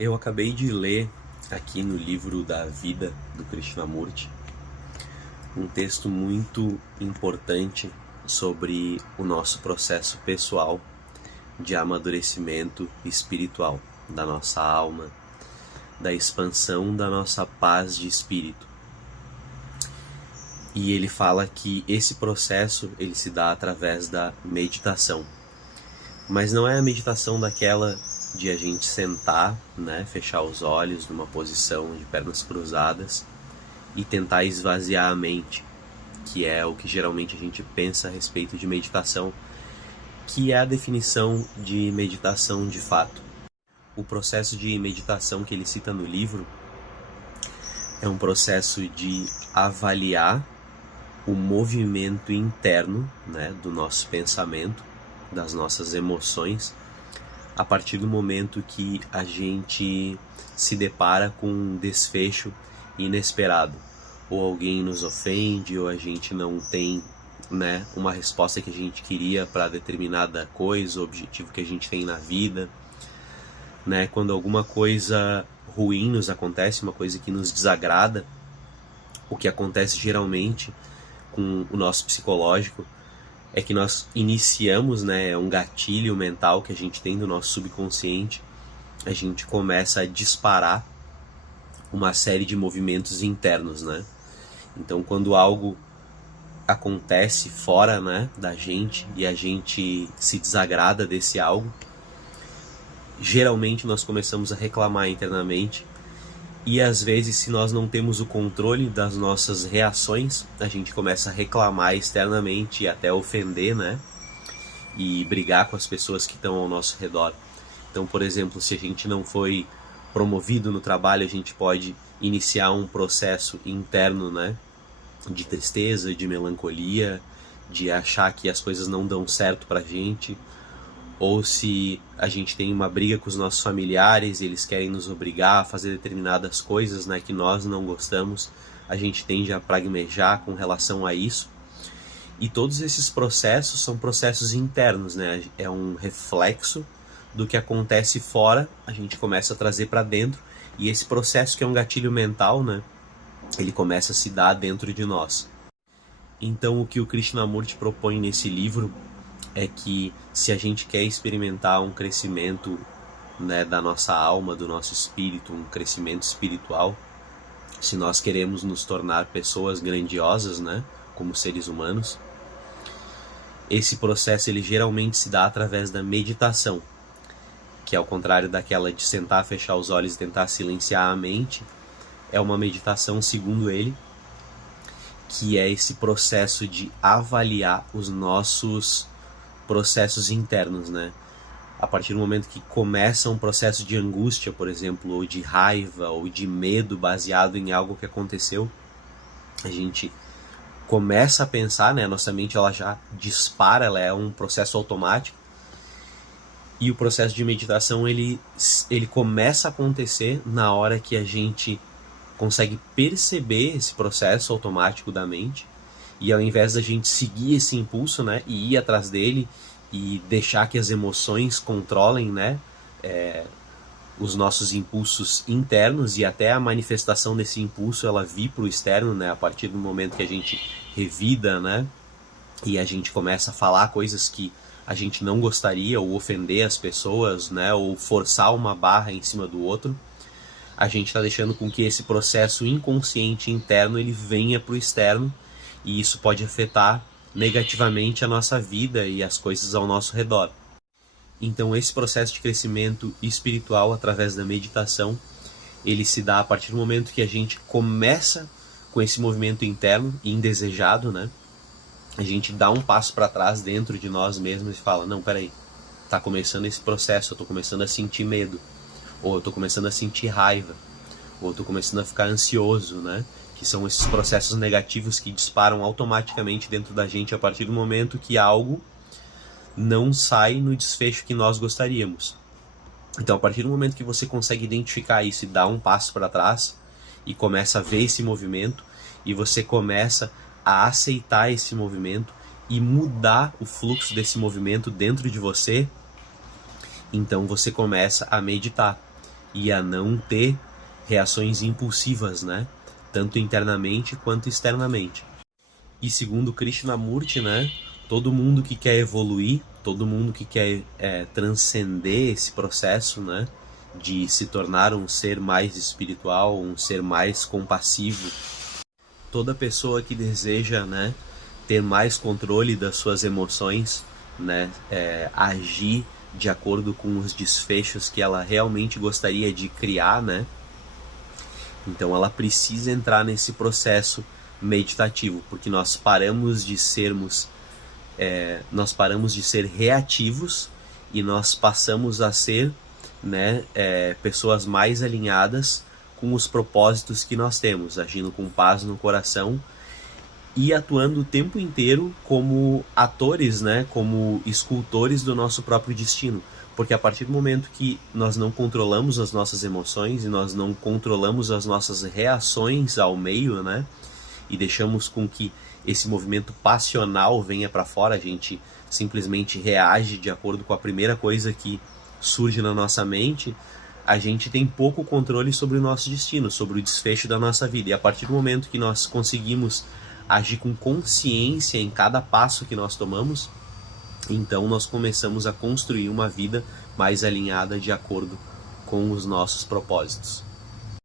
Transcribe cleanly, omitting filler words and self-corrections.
Eu acabei de ler aqui no livro da vida do Krishnamurti um texto muito importante sobre o nosso processo pessoal de amadurecimento espiritual da nossa alma, da expansão da nossa paz de espírito. E ele fala que esse processo ele se dá através da meditação. Mas não é a meditação daquela de a gente sentar, né, fechar os olhos numa posição de pernas cruzadas e tentar esvaziar a mente, que é o que geralmente a gente pensa a respeito de meditação, que é a definição de meditação de fato. O processo de meditação que ele cita no livro é um processo de avaliar o movimento interno, né, do nosso pensamento, das nossas emoções, a partir do momento que a gente se depara com um desfecho inesperado. Ou alguém nos ofende, ou a gente não tem, né, uma resposta que a gente queria para determinada coisa, objetivo que a gente tem na vida. Né? Quando alguma coisa ruim nos acontece, uma coisa que nos desagrada, o que acontece geralmente com o nosso psicológico é que nós iniciamos, né, é um gatilho mental que a gente tem do nosso subconsciente, a gente começa a disparar uma série de movimentos internos, né? Então, quando algo acontece fora, né, da gente e a gente se desagrada desse algo, geralmente nós começamos a reclamar internamente. E às vezes, se nós não temos o controle das nossas reações, a gente começa a reclamar externamente e até ofender, né? E brigar com as pessoas que estão ao nosso redor. Então, por exemplo, se a gente não foi promovido no trabalho, a gente pode iniciar um processo interno, né? De tristeza, de melancolia, de achar que as coisas não dão certo pra gente. Ou se a gente tem uma briga com os nossos familiares e eles querem nos obrigar a fazer determinadas coisas, né, que nós não gostamos, a gente tende a praguejar com relação a isso. E todos esses processos são processos internos, né? É um reflexo do que acontece fora, a gente começa a trazer para dentro, e esse processo que é um gatilho mental, né, ele começa a se dar dentro de nós. Então o que o Krishnamurti propõe nesse livro é que se a gente quer experimentar um crescimento, né, da nossa alma, do nosso espírito, um crescimento espiritual, se nós queremos nos tornar pessoas grandiosas, né, como seres humanos, esse processo ele geralmente se dá através da meditação, que ao contrário daquela de sentar, fechar os olhos e tentar silenciar a mente, é uma meditação, segundo ele, que é esse processo de avaliar os nossos processos internos, né? A partir do momento que começa um processo de angústia, por exemplo, ou de raiva, ou de medo baseado em algo que aconteceu, a gente começa a pensar, né? Nossa mente ela já dispara, ela é um processo automático. E o processo de meditação ele começa a acontecer na hora que a gente consegue perceber esse processo automático da mente, e ao invés da gente seguir esse impulso, né, e ir atrás dele e deixar que as emoções controlem, né, os nossos impulsos internos, e até a manifestação desse impulso ela vir para o externo, né, a partir do momento que a gente revida, né, e a gente começa a falar coisas que a gente não gostaria, ou ofender as pessoas, né, ou forçar uma barra em cima do outro, a gente está deixando com que esse processo inconsciente interno ele venha para o externo, e isso pode afetar negativamente a nossa vida e as coisas ao nosso redor. Então esse processo de crescimento espiritual através da meditação, ele se dá a partir do momento que a gente começa com esse movimento interno indesejado, né? A gente dá um passo para trás dentro de nós mesmos e fala, não, peraí, tá começando esse processo, eu tô começando a sentir medo, ou eu tô começando a sentir raiva, ou eu tô começando a ficar ansioso, né? Que são esses processos negativos que disparam automaticamente dentro da gente a partir do momento que algo não sai no desfecho que nós gostaríamos. Então, a partir do momento que você consegue identificar isso e dar um passo para trás e começa a ver esse movimento, e você começa a aceitar esse movimento e mudar o fluxo desse movimento dentro de você, então você começa a meditar. e a não ter reações impulsivas, né? Tanto internamente quanto externamente. E segundo Krishnamurti, né? Todo mundo que quer evoluir, todo mundo que quer transcender esse processo, né? De se tornar um ser mais espiritual, um ser mais compassivo. Toda pessoa que deseja, né, ter mais controle das suas emoções, né, agir de acordo com os desfechos que ela realmente gostaria de criar, né? Então ela precisa entrar nesse processo meditativo, porque nós paramos de ser reativos e nós passamos a ser, né, pessoas mais alinhadas com os propósitos que nós temos, agindo com paz no coração e atuando o tempo inteiro como atores, né, como escultores do nosso próprio destino. Porque a partir do momento que nós não controlamos as nossas emoções e nós não controlamos as nossas reações ao meio, né, e deixamos com que esse movimento passional venha para fora, a gente simplesmente reage de acordo com a primeira coisa que surge na nossa mente, a gente tem pouco controle sobre o nosso destino, sobre o desfecho da nossa vida. E a partir do momento que nós conseguimos agir com consciência em cada passo que nós tomamos, então nós começamos a construir uma vida mais alinhada de acordo com os nossos propósitos.